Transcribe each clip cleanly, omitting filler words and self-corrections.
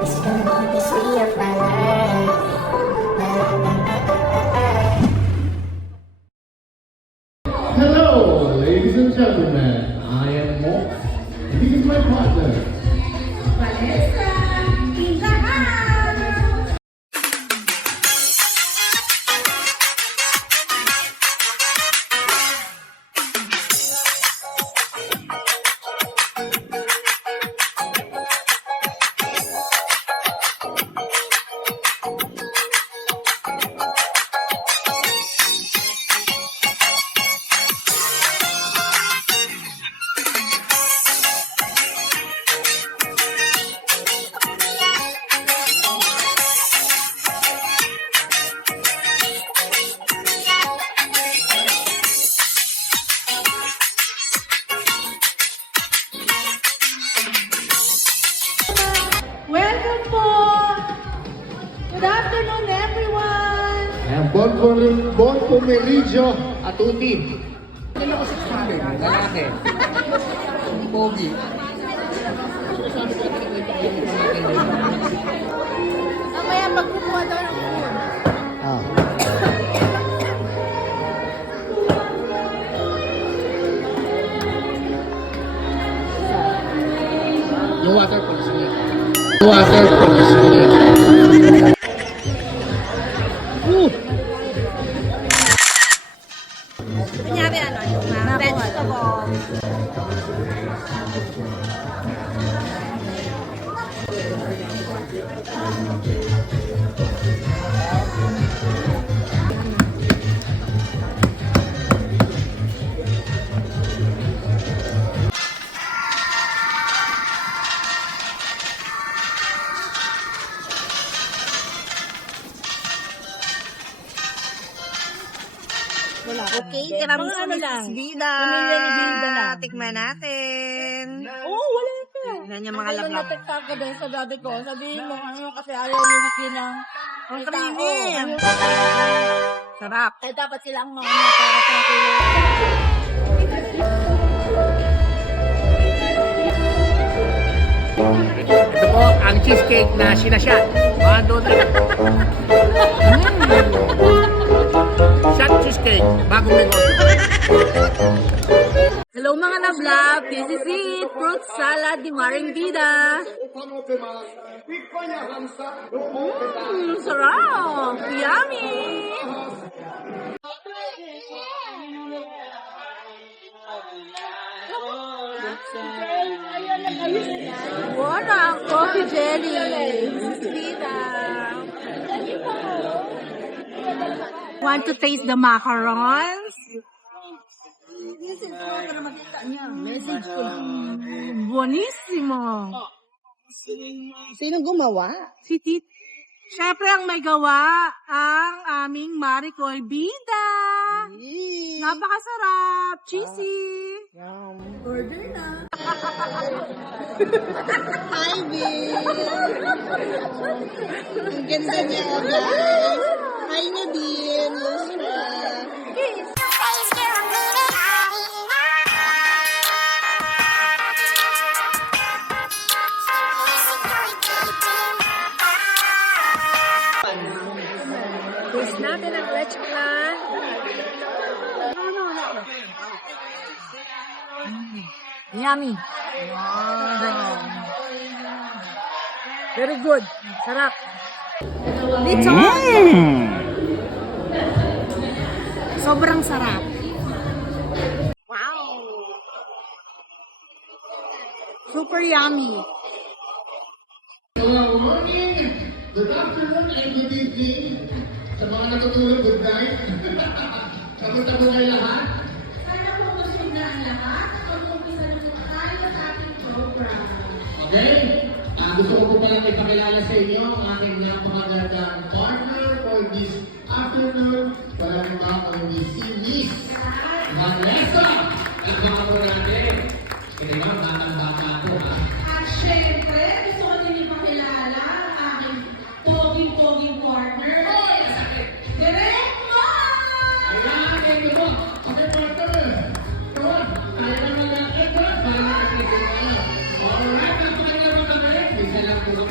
It's gonna be the best day of my life. Hello, ladies and gentlemen. I am Mox, and this is my partner. Vanessa in the house. Welcome po! Good afternoon, everyone! And Bon Pomeriggio a tutti. Ano ko 600? Lalaki. Pogi. Mamaya magkukuha daw ng food. Ah. Yung water police niya. Water police niya. Kunyari ano, yung vegetable. Okay, tiramisu ni Vida. Tikman natin. Oo, wala ka. Tignan niya mga lablab. Natakta ka din sa dati ko. Sabihin mo, ano kasi ayaw yung wiki ng Ang creamy. Sarap. Eh, dapat sila ang mga para sa tulo. Ito po ang cheesecake na sinashot. Shot cheesecake, bagong negosyo. Hello mga lablab, this is it. Fruit salad ni Maring Vida. Sarap! Yummy! Wala, coffee jelly. Vida. Want to taste the macarons? Message ko lang. Buonissimo. Sino gumawa? Si Tit. Siyempre ang may gawa ang aming Maricoy Vida. Napakasarap. Cheesy. Order na. Hi, Bill. Ang ganda niya, guys. Hi, Nadine. Taste natin ang leche plan. Yummy. Very good. Sarap. Dito. Sobrang sarap. Wow. Super yummy. Good morning, good afternoon, and good evening. Sa mga natutulog, good night. Kamusta po kayo lahat? Sana po busog na ang lahat. Mag-umpisa na po tayo sa ating program. Okay? Gusto ko po palang ipakilala sa inyo ang aking napakagandang partner for this afternoon. Maraming mga si Miss Vanessa. Kasama po natin. Hindi ba, batang-bata po ha? At syempre, gusto ko din ipakilala ang aking poging-poging partner. Direct Mo! Ayan, thank you po. Okay, partner. Come on. Tayo naman lang. Ito, para nakasito na. Alright, napakaganda mo kami. Isa lang po.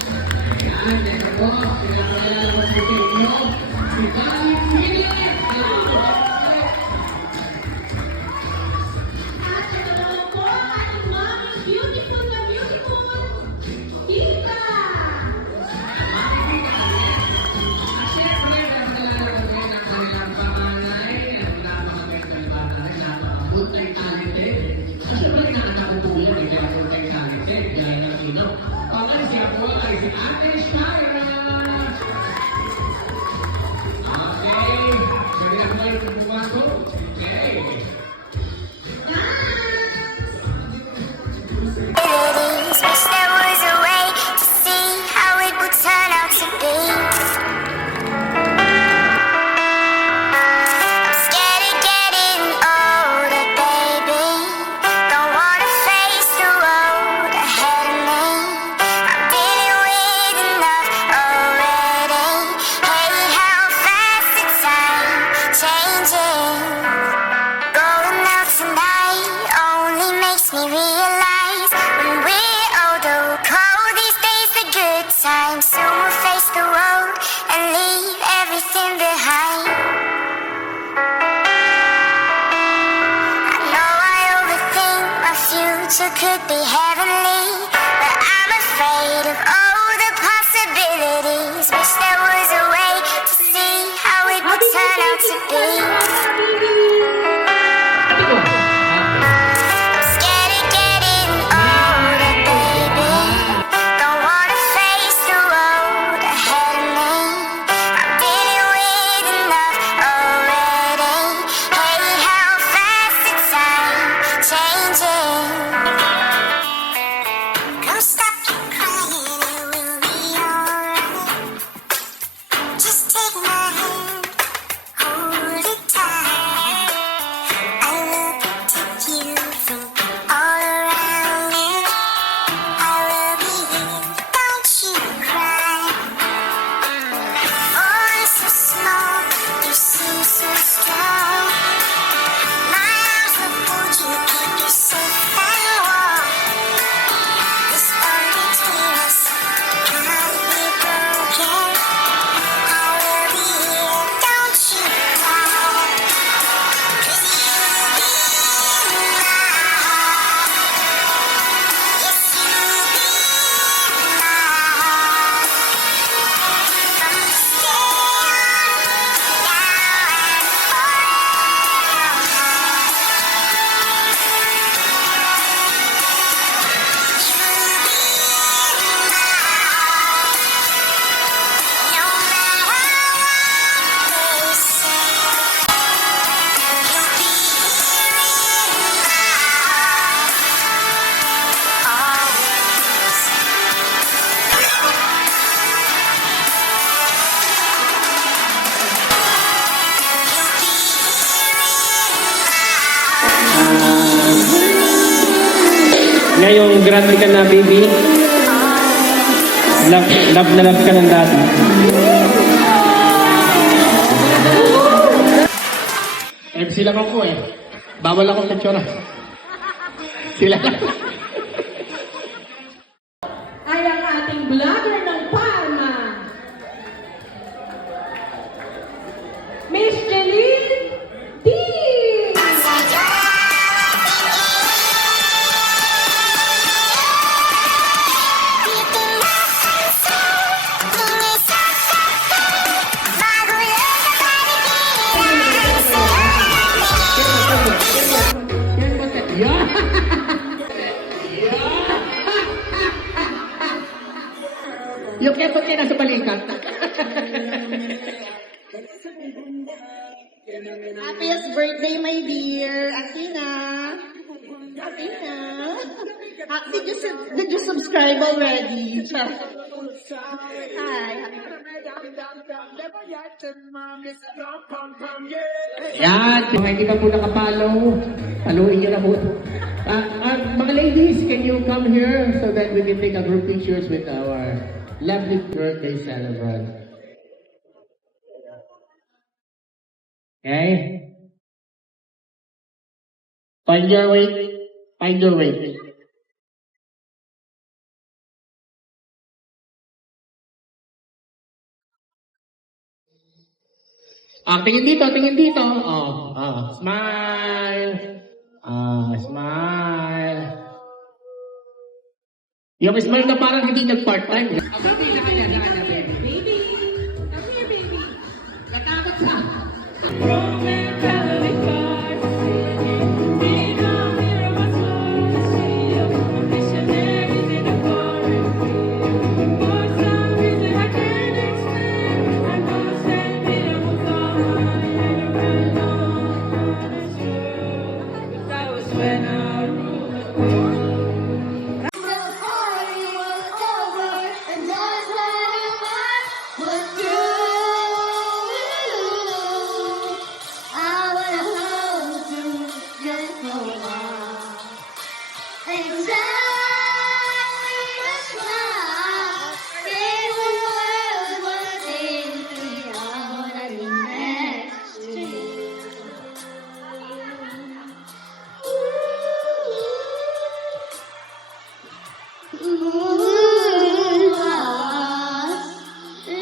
At ito po, pinapalala ko po sa inyo, si Bali Philip! At ito naman po, ating mommy, beautiful na beautiful, Tita! At syempre, pinapalala ko rin ang kanilang panganay at napakagandang bata rin, napaka-multi-talented. At syempre, nakakako po yan, kaya multi-talented, kaya ng sino. Okay, siya po ay si Ate Shara! Okay, sabi na po kayo kung pumasok. Okay. Abilities. Wish there was a way to see how it would turn out to be. I'm scared of getting older, baby. Don't wanna face the road ahead of me. I'm dealing with enough already. Hey, how fast the time changing. Going out tonight only makes me realize when we're older, we'll call these days the good times. Soon we'll face the road and leave everything behind. I know I overthink my future could be heavenly, but I'm afraid of all the possibilities. Wish there was a way to see how it would turn out to be. I'm scared of getting older, baby. Don't wanna face the road ahead of me. I'm dealing with enough already. Hey, how fast the time changing. Don't stop crying, it will be alright. Just take my hand, hold it tight. I look to you from all around you. I will be here, don't you cry. Oh, so small, you seem so strong. My arms will hold you, keep you safe and warm. This bond between us can't be broken. I will be here, don't you cry. 'Cause you'll be in my heart. Yes, you'll be in my heart. From this day on, now and Ngayong grabe ka na, baby. Love na love ka ng dati. MC lang ako eh. Bawal akong lechora. Sila lang. Ay ang ating vlogger ng Parma, Miss Jeline D. Yeah! Yung keto niya nasa balikat. Happiest birthday, my dear Athena. Athena. Did you subscribe already? Hi. Yan, kung hindi pa po nakapalo, paluin niyo na po. Mga ladies, can you come here so that we can take a group pictures with our lovely birthday celebrant? Okay? Find your way. Find your way. Tingin dito, tingin dito. Smile. Smile. Yung smile na parang hindi nag-part-time. Baby, come here, baby. Natakot sa...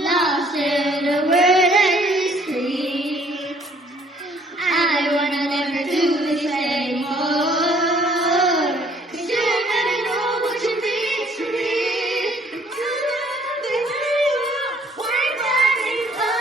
Lost in a world and street. I wanna never do this anymore. 'Cause you never know what you mean to me. You know the we're running for.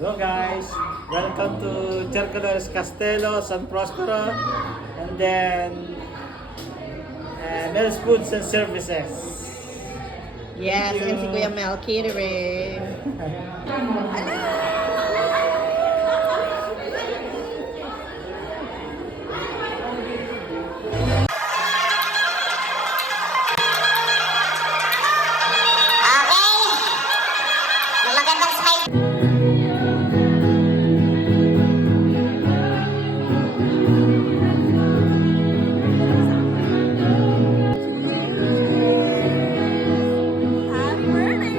Hello guys, welcome to Cercadores Castelo, San Prospero, and then Mel's Foods and Services. Yes, and si Kuya Mel Catering. Magandang smile. Happy birthday!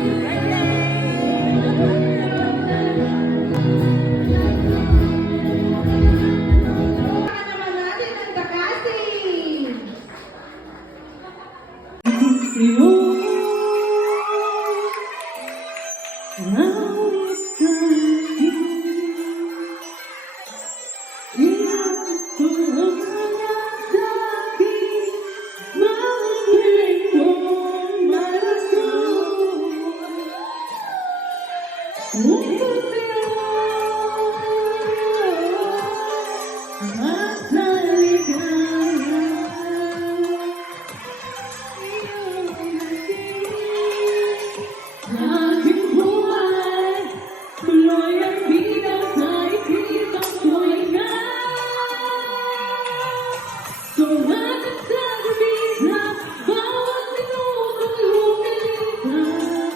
Umagat sa gabi na bawat minutong lumilipad.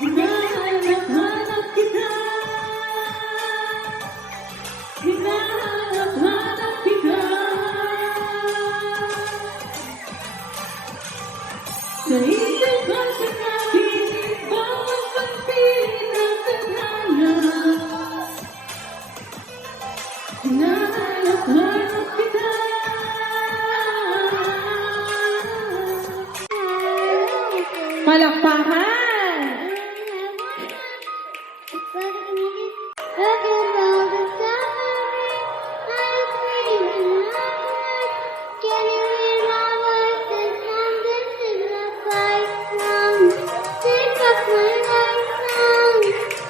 Hinahanap-hanap kita. Hinahanap-hanap kita. Sa isip at sa akin, bawat pagpili ng tadhana. Hinahanap-hanap kita. Palakpakan! Can you hear my voices and this signifies now? Think of my life now.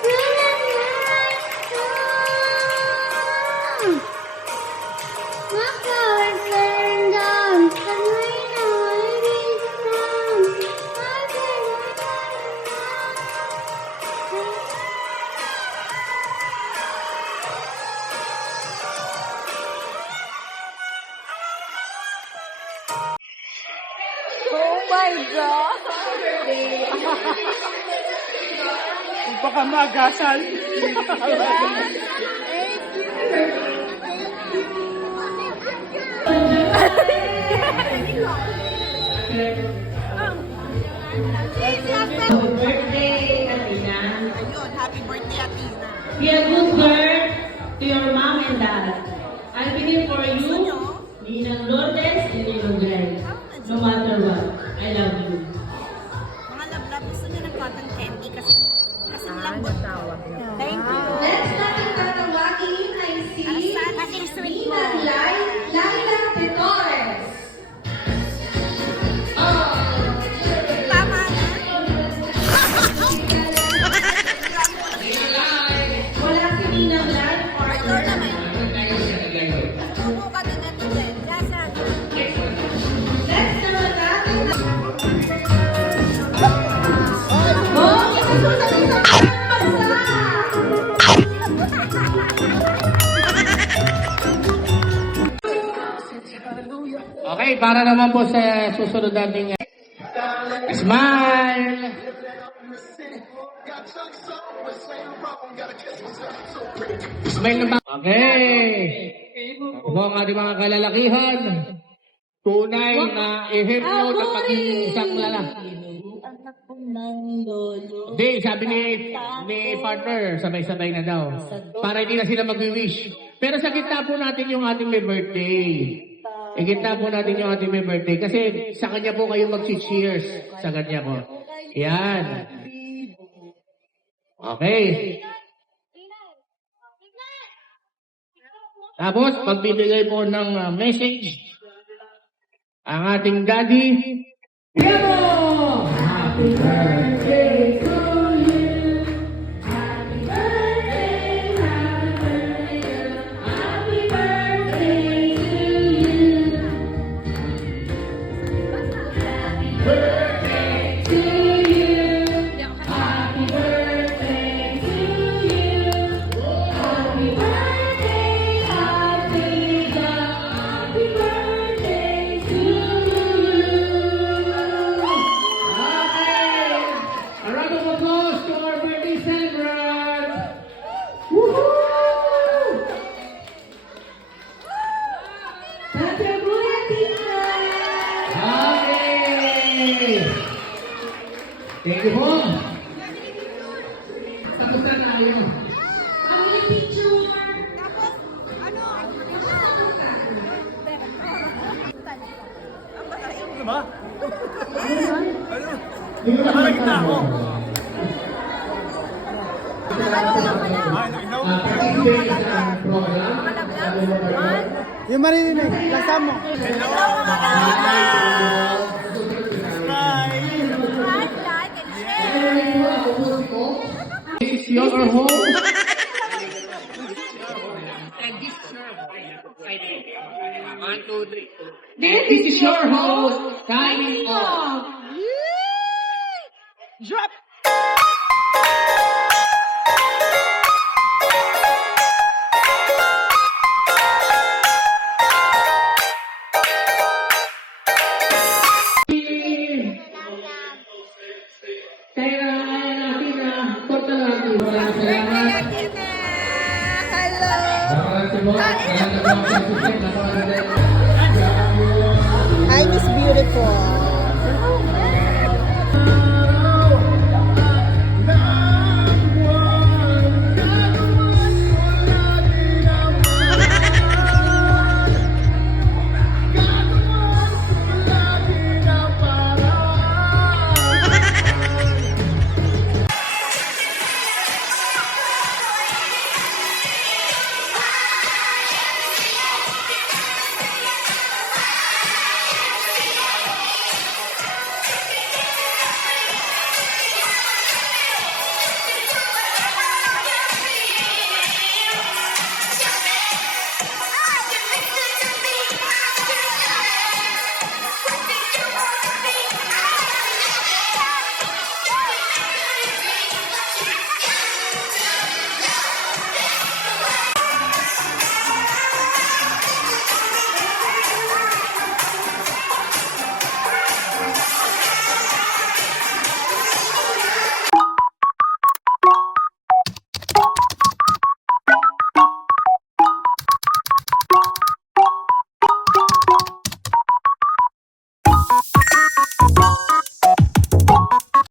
When I'm right now. My car burned down, but right now it is down. I burned Oh my God! Baka magasan. Birthday, Athena. Ayun, happy birthday, Athena. Be a good girl to your mom and dad. I'll be there for you, Ninang Lourdes and Ninang Glenn. No matter what, I love you. Mga love-love, gusto niya ng cotton candy kasi lambot. Thank you. Next natin tatawagin ay si Kasing sweet mo. Ninang Laila Petores. Tama na. Wala si Ninang Lai for Ito naman. Tubo ka din natin din. Gasa. Next naman natin na... Oh, isusunod sa Okay, para naman po sa susunod nating smile. Smile naman. Okay. Ako ang ating mga kalalakihan. Tunay na ehemplo ng pagiging isang lalaki. Hindi, sabi ni partner, sabay-sabay na daw. Para hindi na sila mag-wish. Pero sa gitna po natin yung ating may birthday. Gitna po natin yung ating may birthday. Kasi sa kanya po kayo mag-cheers. Sa kanya po. Yan. Okay. Tapos, pagbibigay po ng message, ang ating daddy, Piero! Happy birthday to you! Happy birthday, happy birthday, happy birthday to you! Happy birthday to you! Happy birthday to you! Happy birthday, happy birthday to you! Okay! A round of applause to our birthday celebrant! Woohoo! Happy birthday, Tina! Okay! Thank you po! Tapos na tayo. Ang picture! Tapos, ano? Ano ba? Nakakita ako. Participate sa program. Yung maririnig, lasa mo. This is your home. One, two, three. And this is your host, signing off. Drop! Hi, Miss Beautiful.